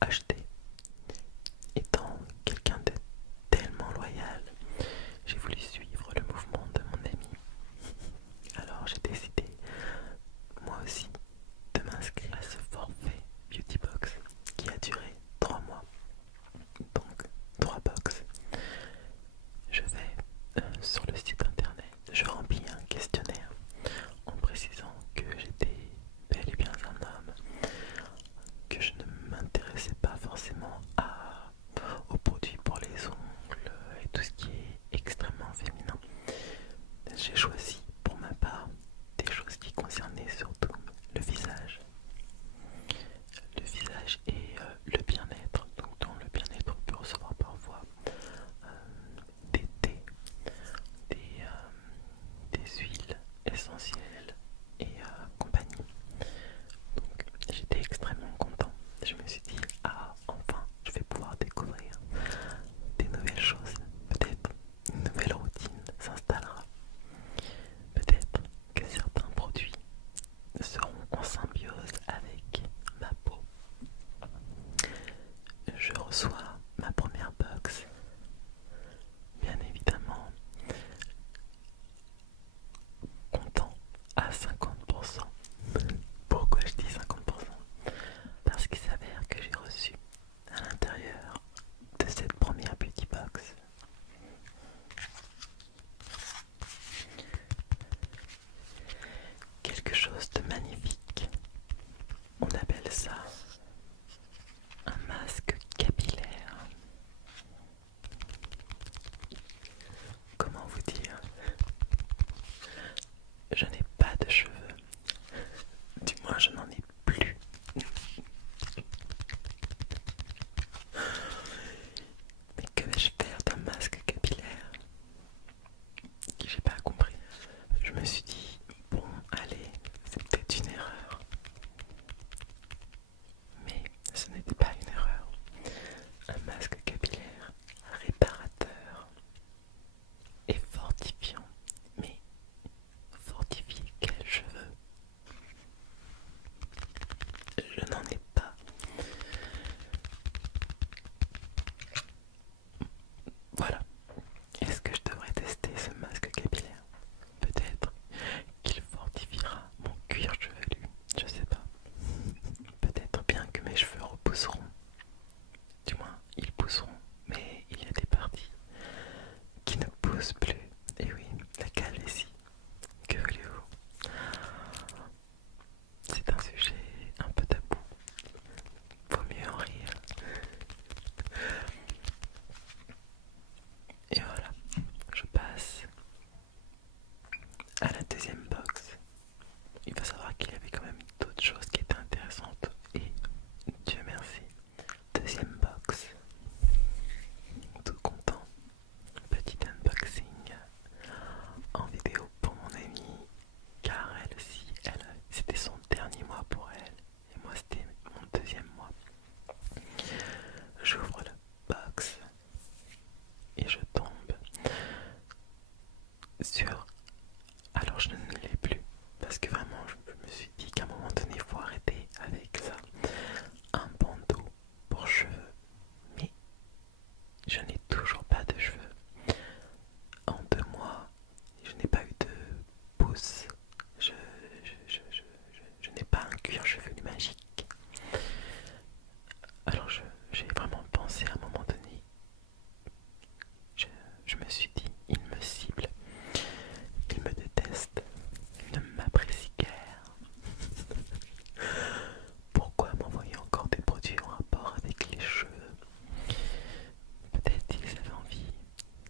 acheter. Étant quelqu'un de tellement loyal, j'ai voulu suivre le mouvement de mon ami. Alors j'ai décidé, moi aussi, de m'inscrire à ce forfait Beauty Box qui a duré 3 mois. Donc 3 box. Je vais sur le site internet, je remplis un questionnaire en précisant que j'étais bel et bien un homme, que je ne m'intéressais pas forcément aux produits pour les ongles et tout ce qui est extrêmement féminin. J'ai choisi pour ma part des choses qui concernaient surtout le visage. Le visage et le bien-être. Donc dans le bien-être, on peut recevoir parfois des thés, des huiles essentielles et compagnie. Donc j'étais extrêmement content. Je me suis dit, ah enfin, je vais pouvoir découvrir des nouvelles choses. Peut-être une nouvelle routine s'installera. Peut-être que certains produits seront en symbiose avec ma peau. Je reçois ma première box, bien évidemment, content à 50%. Pourquoi je dis 50%? Parce qu'il s'avère que j'ai reçu à l'intérieur de cette première beauty box quelque chose de magnifique. On appelle ça un masque capillaire. Comment vous dire? Je n'ai pas de cheveux. Du moins, je n'en ai plus. Mais que vais-je faire d'un masque capillaire? J'ai pas compris. Je me suis dit, bon, allez, c'est peut-être une erreur. Mais ce n'était pas une erreur. Un masque capillaire réparateur et fortifiant. Mais fortifier quels cheveux? Je n'en ai pas. Voilà. Est-ce que je devrais tester ce masque capillaire? Peut-être qu'il fortifiera mon cuir chevelu. Je sais pas. Peut-être bien que mes cheveux repousseront. Du moins, ils pousseront. Mais il y a des parties qui ne poussent plus. Et oui, la calvitie. Que voulez-vous? C'est un sujet un peu tabou. Vaut mieux en rire. Et voilà, je passe à la deuxième box. Il faut savoir qu'il y avait quand même d'autres choses qui étaient intéressantes. Et Dieu merci. Deuxième box. Tout content. Petit unboxing en vidéo pour mon amie. Car elle aussi, c'était son dernier mois pour elle. Et moi, c'était mon deuxième mois. J'ouvre la box et je tombe sur... Alors je ne l'ai plus. Parce que vraiment, je me suis dit qu'à un moment donné, il faut arrêter avec ça. Un bandeau pour cheveux. Mais je n'ai toujours pas de cheveux. En 2 mois, je n'ai pas eu de pouce. Je, je n'ai pas un cuir chevelu magique. Alors j'ai vraiment pensé à un moment donné. Je me suis dit, il me cible. Il me déteste. Il ne m'apprécie guère. Pourquoi m'envoyer encore des produits en rapport avec les cheveux? Peut-être qu'ils avaient envie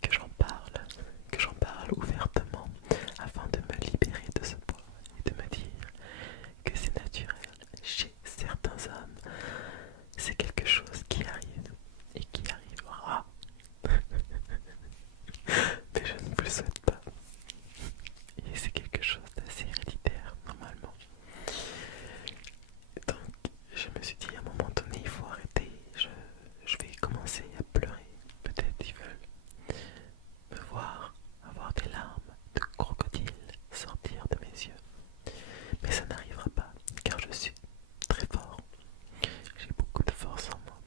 que j'en parle ouvertement afin de me libérer de ce poids et de me dire que c'est naturel chez certains hommes. C'est quelque chose qui arrive et qui arrivera. Mais je ne vous le souhaite pas. Et c'est quelque chose d'assez héréditaire normalement. Donc je me suis dit à un moment donné il faut arrêter. Je vais commencer à pleurer. Peut-être ils veulent me voir avoir des larmes de crocodile sortir de mes yeux. Mais ça n'arrivera pas car je suis très fort. J'ai beaucoup de force en moi.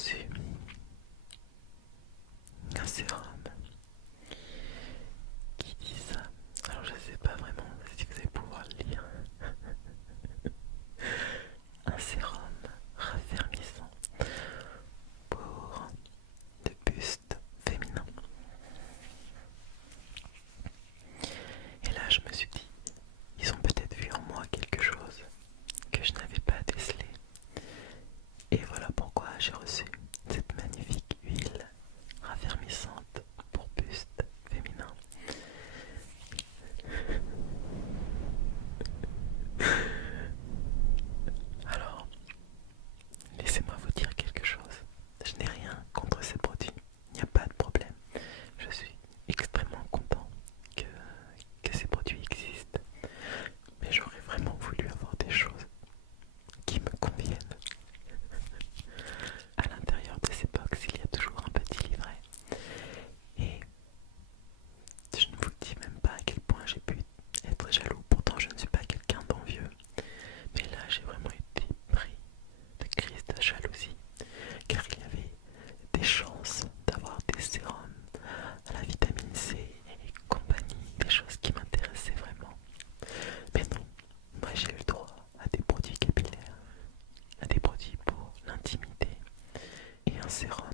reçu un sérum qui dit ça. Alors je sais pas vraiment si vous allez pouvoir le lire. Un sérum raffermissant pour le buste féminin. Et là je me suis dit, ils ont peut-être vu en moi quelque chose que je n'avais pas décelé. Et voilà pourquoi j'ai reçu cette magnifique huile raffermissante pour buste féminin. Alors, laissez-moi vous dire quelque chose. Je n'ai rien contre ces produits, il n'y a pas de problème. Je suis extrêmement content que ces produits existent. Mais j'aurais vraiment voulu avoir des choses qui me conviennent. À l'intérieur de ces box, il y a toujours un petit livret. Et je ne vous dis même pas à quel point j'ai pu être jaloux. Pourtant, je ne suis pas quelqu'un d'envieux. Mais là, j'ai vraiment été pris de crise de jalousie. Car il y avait des chances d'avoir des sérums à la vitamine C et compagnie. Des choses qui m'intéressaient vraiment. Mais non, moi j'ai eu le droit à des produits capillaires, à des produits pour l'intimité et un sérum